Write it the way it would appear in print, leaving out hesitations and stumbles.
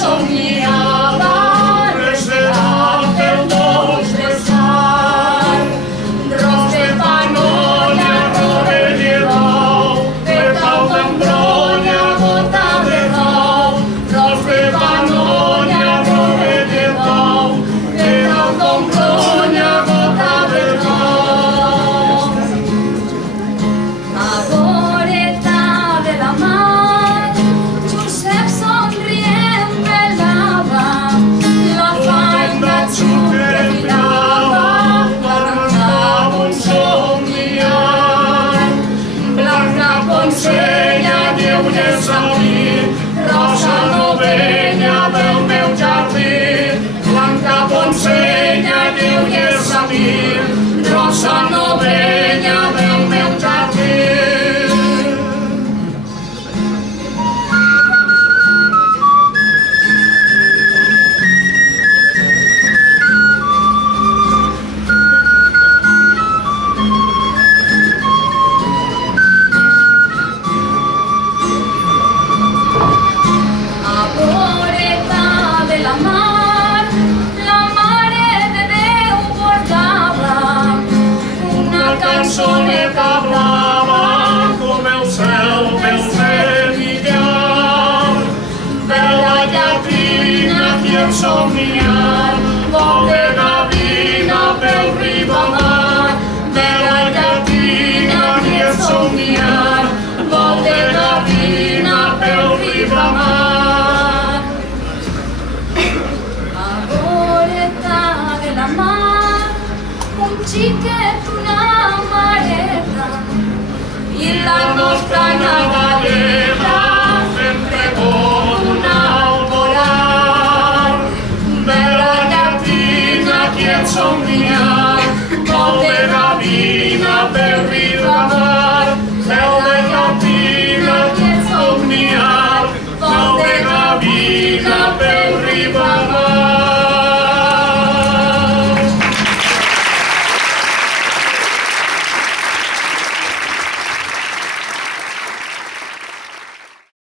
somiava res de dalt pel dolç besar. Ros de panolla, rovell i rou, per tal d'embrolla, gota de nou. Ros de panolla, rovell i rou, per tal d'embrolla, gota de nou. A voreta de la mar, Josep somrient velava, la faina xupre mirava, arrencava un somniar. Blanca Poncella, lleugers al llit, rosa novella del meu jardí. Blanca Poncella, lleugers al llit, rosa novella del meu jardí. A voreta de la mar, la Mare de Déu portava una cançoneta blava com el cel pel Senillar. Bella llatina qui en somniar, vol de gavina pel ribamar. Bella llatina qui en somniar, vol de gavina pel ribamar. A voreta de la mar, un xiquet, una mareta, i la nostra